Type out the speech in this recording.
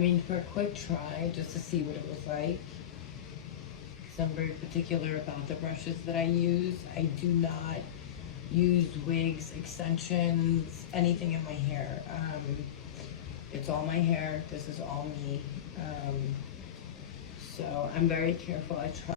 mean, for a quick try, just to see what it was like. Because I'm very particular about the brushes that I use. I do not use wigs, extensions, anything in my hair. It's all my hair. This is all me. So I'm very careful. I try